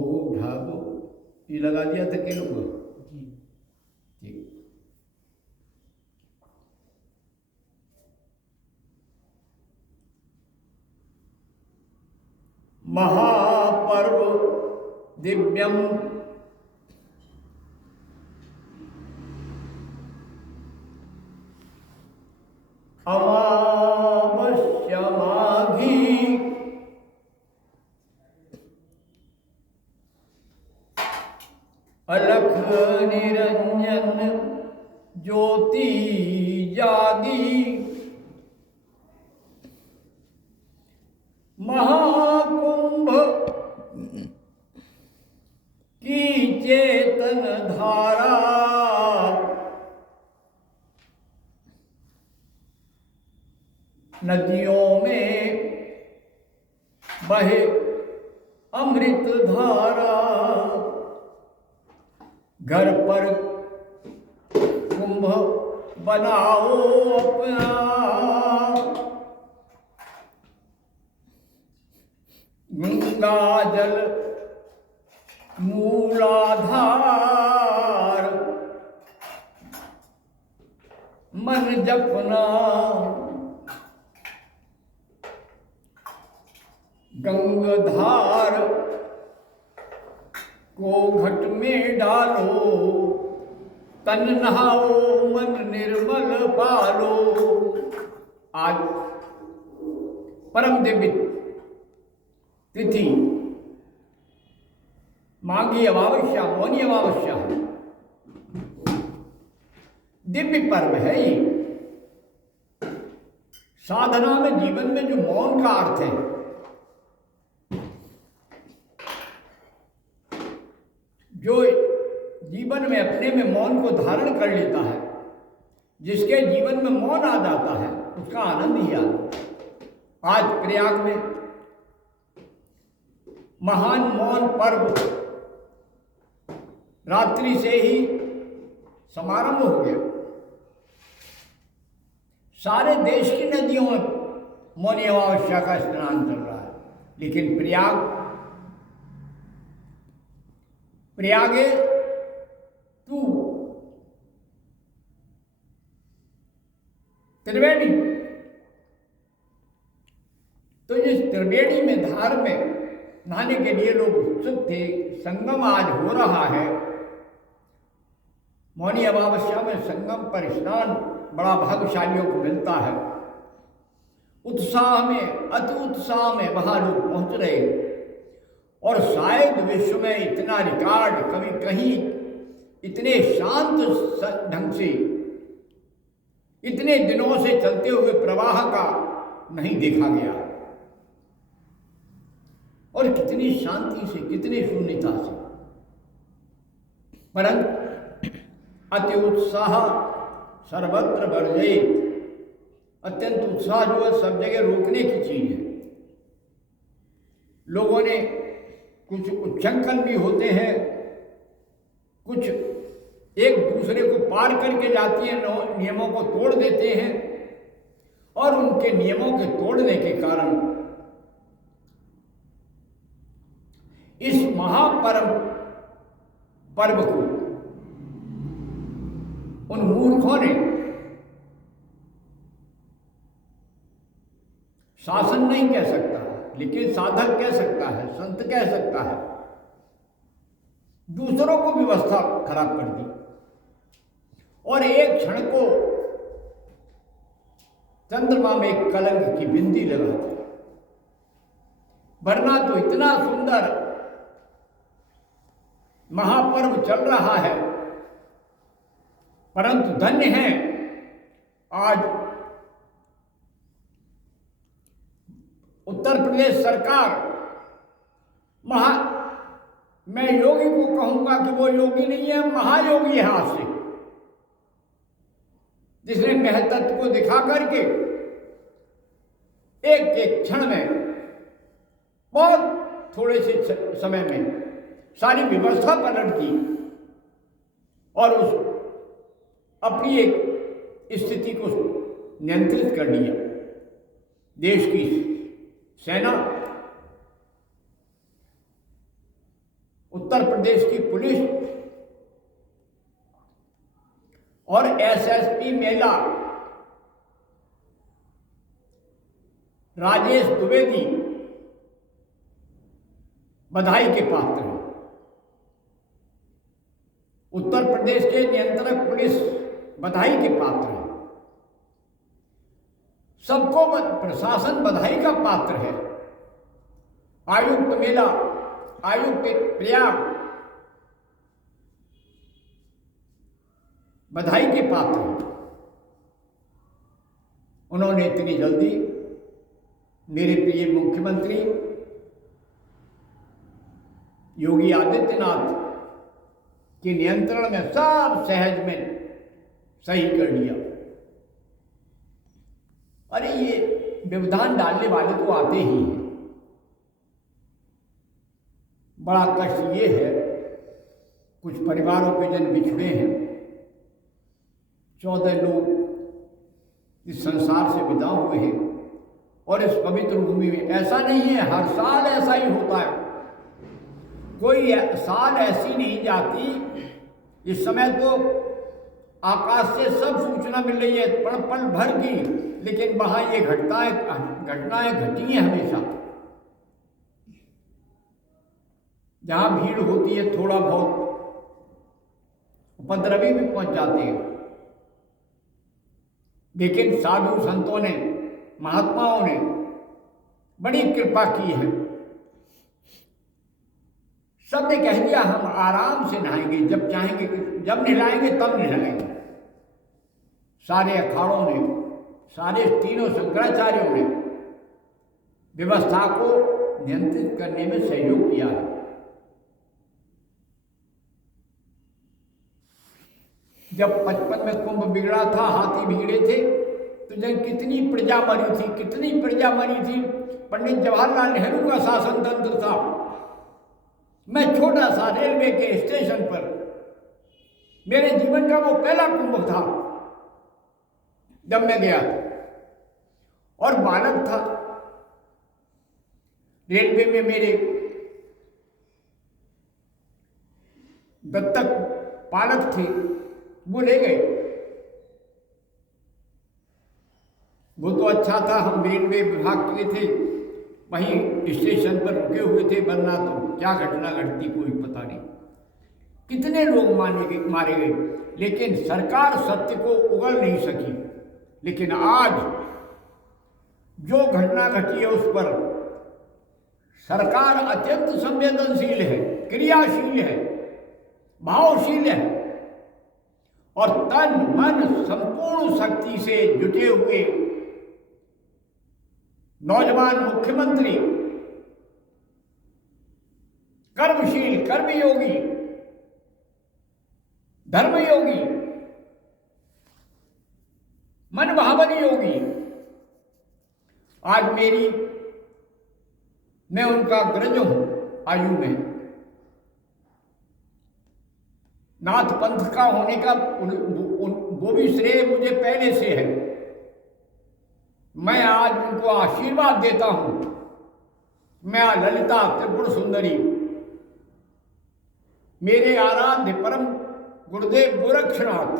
भोग उठा दो, ये लगा दिया था कि लोग ठीक। महापर्व दिव्यम अमावस्यामाघी अलख निरंजन ज्योति जागी, महाकुंभ की चेतन धारा, नदियों में बहे अमृत धारा, घर पर कुंभ बनाओ अपना, गंगा जल मूलाधार, मन जपना, गंगाधार को घट में डालो, तन नहाओ मन निर्मल पालो। आज परम दिव्य तिथि माघी अमावस्या, मौनी अमावस्या है, दिव्य पर्व है ये। साधना में, जीवन में जो मौन का अर्थ है, जो जीवन में अपने में मौन को धारण कर लेता है, जिसके जीवन में मौन आ जाता है, उसका आनंद ही आनंद। आज प्रयाग में महान मौन पर्व रात्रि से ही समारंभ हो गया। सारे देश की नदियों में मौनी अमावस्या का स्नान चल रहा है, लेकिन प्रयागे तू त्रिवेणी, तो इस त्रिवेणी में धार में नहाने के लिए लोग उत्सुक थे। संगम आज हो रहा है। मौनी अमावस्या में संगम पर स्नान बड़ा भाग्यशालियों को मिलता है। उत्साह में, अति उत्साह में वहां लोग पहुंच रहे, और शायद विश्व में इतना रिकॉर्ड कभी कहीं इतने शांत ढंग से इतने दिनों से चलते हुए प्रवाह का नहीं देखा गया। और कितनी शांति से, कितनी शून्यता से, परंतु अति उत्साह सर्वत्र वर्जयेत। अत्यंत उत्साह जो है सब जगह रोकने की चीज है। लोगों ने कुछ उच्चांकन भी होते हैं, कुछ एक दूसरे को पार करके जाती हैं, नियमों को तोड़ देते हैं, और उनके नियमों के तोड़ने के कारण इस महापर्व पर्व को उन मूर्खों ने शासन नहीं कह सकता, लेकिन साधक कह सकता है, संत कह सकता है, दूसरों को व्यवस्था खराब कर दी और एक क्षण को चंद्रमा में एक कलंक की बिंदी लगा दी। वरना तो इतना सुंदर महापर्व चल रहा है, परंतु धन्य है आज उत्तर प्रदेश सरकार। मैं योगी को कहूंगा कि वो योगी नहीं है, महायोगी है आज से, जिसने महत्व को दिखा करके एक एक क्षण में, बहुत थोड़े से समय में सारी व्यवस्था पलट दी और उस अपनी एक स्थिति को नियंत्रित कर लिया। देश की सेना उत्तर प्रदेश की पुलिस और एसएसपी महिला राजेश द्विवेदी बधाई के पात्र हैं। उत्तर प्रदेश के नियंत्रक पुलिस बधाई के पात्र हैं। सबको प्रशासन बधाई का पात्र है। आयुक्त मेला, आयुक्त प्रयाग बधाई के पात्र हैं। उन्होंने इतनी जल्दी मेरे प्रिय मुख्यमंत्री योगी आदित्यनाथ के नियंत्रण में सब सहज में सही कर लिया। अरे ये व्यवधान डालने वाले तो आते ही हैं। बड़ा कष्ट ये है, कुछ परिवारों के जन बिछड़े हैं। 14 लोग इस संसार से विदा हुए हैं और इस पवित्र भूमि में ऐसा नहीं है, हर साल ऐसा ही होता है। कोई साल ऐसी नहीं जाती। इस समय तो आकाश से सब सूचना मिल रही है पल भर की, लेकिन वहां ये घटनाएं घटी हैं हमेशा। जहां भीड़ होती है थोड़ा बहुत उपद्रवी भी पहुंच जाते हैं, लेकिन साधु संतों ने, महात्माओं ने बड़ी कृपा की है। सबने कह दिया हम आराम से नहाएंगे, जब चाहेंगे, जब नहलाएंगे तब नहलाएंगे। सारे अखाड़ों ने, सारे तीनों शंकराचार्यों ने व्यवस्था को नियंत्रित करने में सहयोग किया है। जब 55 में कुंभ बिगड़ा था, हाथी बिगड़े थे, तो जब कितनी प्रजा मरी थी, कितनी प्रजा मरी थी। पंडित जवाहरलाल नेहरू का शासन तंत्र था। मैं छोटा सा रेलवे के स्टेशन पर, मेरे जीवन का वो पहला कुंभ था जब मैं गया था, और बालक था। रेलवे में मेरे दत्तक पालक थे, वो ले गए। वो तो अच्छा था, हम रेलवे विभाग के थे, वहीं स्टेशन पर रुके हुए थे, वरना तो क्या घटना घटती कोई पता नहीं। कितने लोग मारे गए, लेकिन सरकार सत्य को उगल नहीं सकी। लेकिन आज जो घटना घटी है उस पर सरकार अत्यंत संवेदनशील है, क्रियाशील है, भावशील है, और तन मन संपूर्ण शक्ति से जुटे हुए नौजवान मुख्यमंत्री, कर्मशील, कर्मयोगी, धर्मयोगी, मन भावन योगी, आज मैं उनका ग्रज हूं आयु में। नाथ पंथ का होने का वो भी श्रेय मुझे पहले से है। मैं आज उनको आशीर्वाद देता हूं। मैं ललिता त्रिपुर सुंदरी, मेरे आराध्य परम गुरुदेव गोरक्षनाथ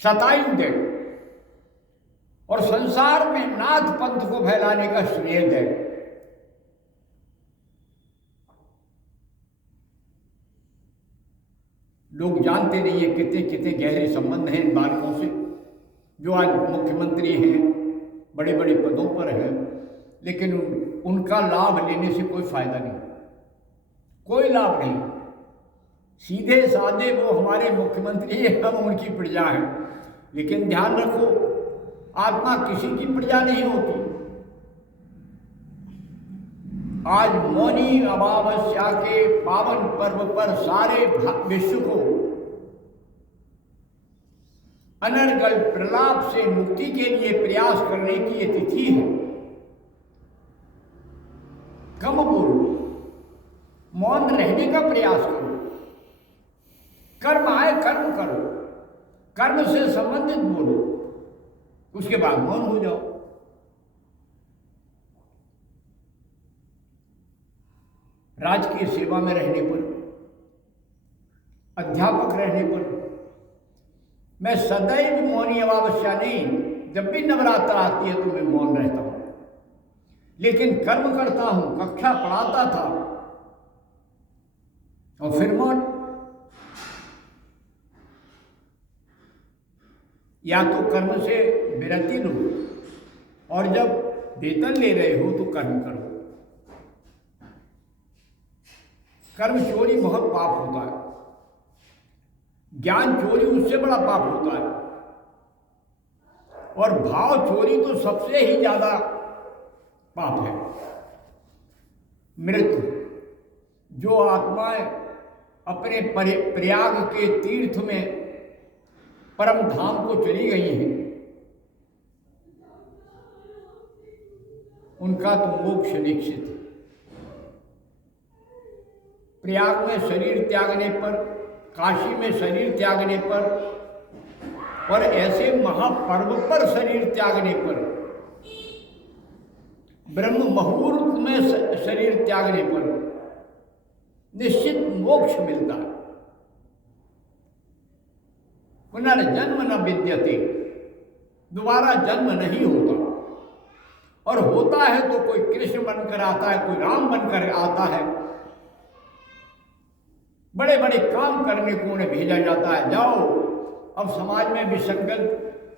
शतायु दे और संसार में नाथ पंथ को फैलाने का श्रेय दे। लोग जानते नहीं है कितने कितने गहरे संबंध हैं इन बालकों से, जो आज मुख्यमंत्री हैं, बड़े बड़े पदों पर हैं, लेकिन उनका लाभ लेने से कोई फायदा नहीं, कोई लाभ नहीं। सीधे साधे वो हमारे मुख्यमंत्री हैं, हम उनकी प्रजा हैं। लेकिन ध्यान रखो, आत्मा किसी की प्रजा नहीं होती। आज मौनी अमावस्या के पावन पर्व पर सारे विश्व को अनर्गल प्रलाप से मुक्ति के लिए प्रयास करने की ये तिथि है। कम बोलो, मौन रहने का प्रयास करो। कर्म आए कर्म करो, कर्म से संबंधित बोलो, उसके बाद मौन हो जाओ। राजकीय सेवा में रहने पर, अध्यापक रहने पर मैं सदैव मौनी अमावस्या नहीं, जब भी नवरात्र आती है तो मैं मौन रहता हूं। लेकिन कर्म करता हूं, कक्षा पढ़ाता था और फिर मौन। या तो कर्म से विरति लो, और जब वेतन ले रहे हो तो कर्म करो। कर्म चोरी बहुत पाप होता है, ज्ञान चोरी उससे बड़ा पाप होता है, और भाव चोरी तो सबसे ही ज्यादा पाप है। मृत्यु, जो आत्माएं अपने प्रयाग के तीर्थ में परम धाम को चली गई हैं, उनका तो मोक्ष निश्चित है। प्रयाग में शरीर त्यागने पर, काशी में शरीर त्यागने पर, और ऐसे महापर्व पर शरीर त्यागने पर, ब्रह्म मुहूर्त में शरीर त्यागने पर निश्चित मोक्ष मिलता है। पुनर्जन्म न विद्यते, दोबारा जन्म नहीं होता, और होता है तो कोई कृष्ण बनकर आता है, कोई राम बनकर आता है। बड़े बड़े काम करने को उन्हें भेजा जाता है, जाओ अब समाज में विसंगत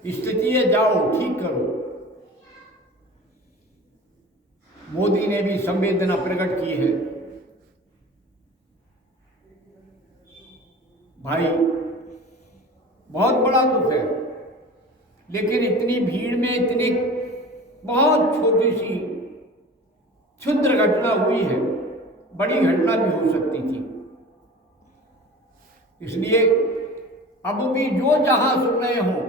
स्थिति है, जाओ ठीक करो। मोदी ने भी संवेदना प्रकट की है। भाई बहुत बड़ा दुख है, लेकिन इतनी भीड़ में इतनी बहुत छोटी सी क्षुद्र घटना हुई है, बड़ी घटना भी हो सकती थी। इसलिए अब भी जो जहां सुन रहे हों,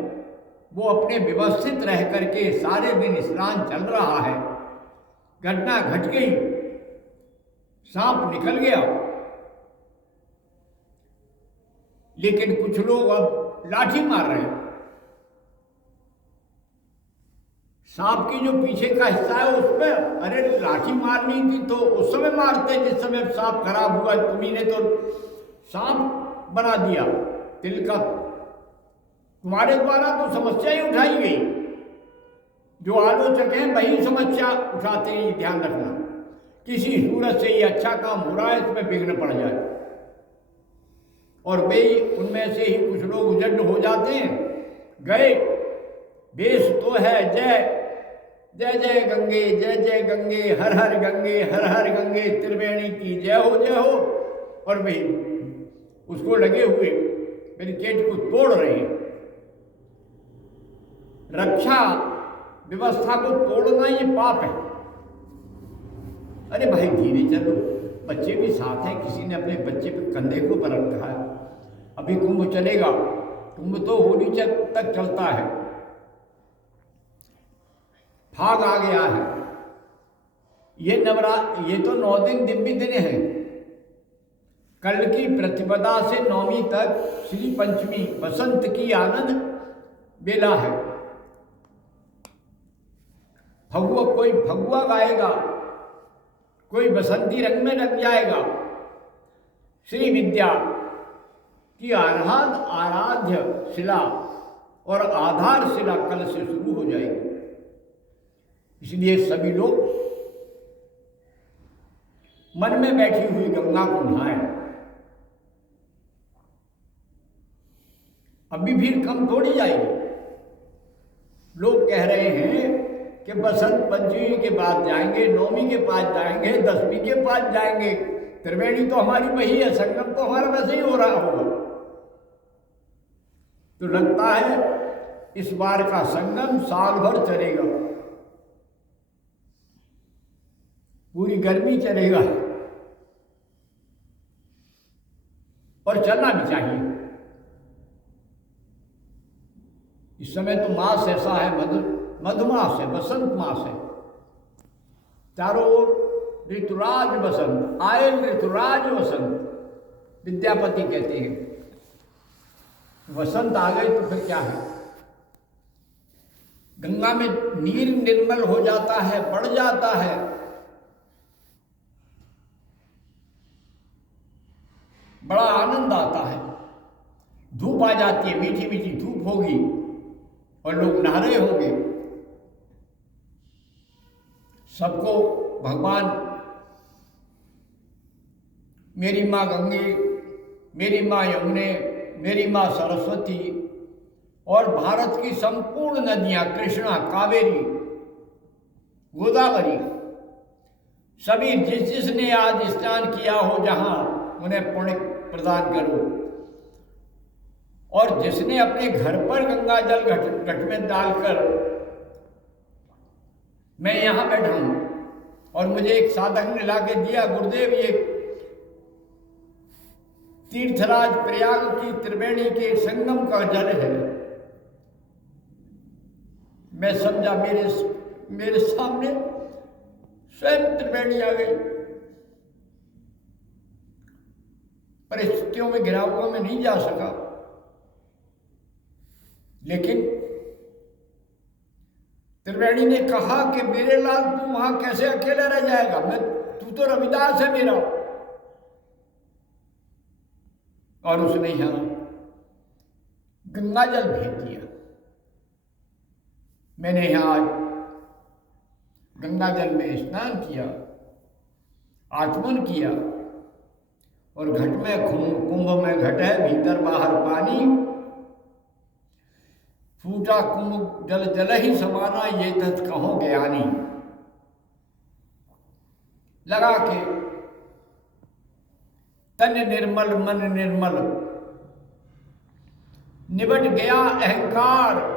वो अपने व्यवस्थित रह करके, सारे दिन स्नान चल रहा है, घटना घट गई, सांप निकल गया, लेकिन कुछ लोग अब लाठी मार रहे हैं। सांप की जो पीछे का हिस्सा है उसमें, अरे लाठी मारनी थी तो उस समय मारते जिस समय सांप खराब हुआ। तुम्ही ने तो सांप बना दिया तिल का, तुम्हारे द्वारा तो समस्या ही उठाई गई। जो आलोचक हैं वही समस्या उठाते हैं, ये ध्यान रखना। किसी सूरत से ये अच्छा काम हो रहा है, इसमें विघ्न पड़ जाए, और वे उनमें से ही कुछ लोग उजड़ हो जाते हैं। गए बेश तो है जय जय जय गंगे, जय जय गंगे, हर हर गंगे, हर हर गंगे, त्रिवेणी की जय हो, और वे उसको लगे हुए बैरिकेड को तोड़ रहे हैं। रक्षा व्यवस्था को तोड़ना ये पाप है। अरे भाई धीरे चलो, बच्चे भी साथ हैं, किसी ने अपने बच्चे पे कंधे को पर रखा है। अभी कुंभ चलेगा, कुंभ तो होली तक चलता है, फाग आ गया है। ये तो 9 दिन दिव्य दिन है। कल की प्रतिपदा से नौमी तक श्री पंचमी बसंत की आनंद बेला है। कोई फगुआ गाएगा, कोई बसंती रंग में लग जाएगा। श्री विद्या की आराध्य शिला और आधार शिला कल से शुरू हो जाएगी। इसलिए सभी लोग मन में बैठी हुई गंगा को नहाएं। अभी भीड़ कम थोड़ी जाएगी। लोग कह रहे हैं कि बसंत पंचमी के बाद जाएंगे, नौमी के पास जाएंगे, 10वीं के पास जाएंगे। त्रिवेणी तो हमारी वही है, संगम तो हमारा वैसे ही हो रहा होगा। तो लगता है इस बार का संगम साल भर चलेगा, पूरी गर्मी चलेगा, और चलना भी चाहिए। इस समय तो मास ऐसा है, मधुमास है, बसंत मास है, चारों ओर ऋतुराज बसंत, आयल ऋतुराज बसंत विद्यापति कहते हैं। वसंत आ गए तो फिर क्या है। गंगा में नीर निर्मल हो जाता है, बढ़ जाता है, बड़ा आनंद आता है। धूप आ जाती है, मीठी मीठी धूप होगी और लोग नहा रहे होंगे। सबको भगवान, मेरी माँ गंगे, मेरी माँ यमुने, मेरी माँ सरस्वती और भारत की संपूर्ण नदियाँ, कृष्णा, कावेरी, गोदावरी, सभी जिसने आज स्नान किया हो जहाँ, उन्हें पुण्य प्रदान करो। और जिसने अपने घर पर गंगा जल घट में डालकर, मैं यहाँ बैठा हूँ और मुझे एक साधक ने ला के दिया, गुरुदेव ये तीर्थराज प्रयाग की त्रिवेणी के संगम का जल है। मैं समझा मेरे सामने स्वयं त्रिवेणी आ गई। परिस्थितियों में घिरा हुआ मैं नहीं जा सका, लेकिन त्रिवेणी ने कहा कि मेरे लाल तू वहां कैसे अकेला रह जाएगा, तू तो रविदास है मेरा। और उसने यहां गंगा जल भेज दिया। मैंने यहां आज गंगा जल में स्नान किया, आचमन किया और घट में कुंभ में घट है, भीतर बाहर पानी, फूटा कुंभ जल जल ही समाना, ये तत् कहो ज्ञानी। लगा के तन निर्मल मन निर्मल, निबट गया अहंकार।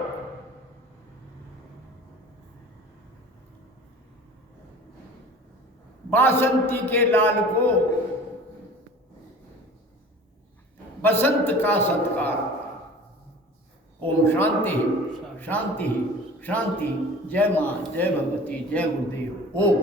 बासंती के लाल को बसंत का सत्कार। ओम शांति शांति शांति। जय मां, जय भगवती, जय गुरुदेव। ओम।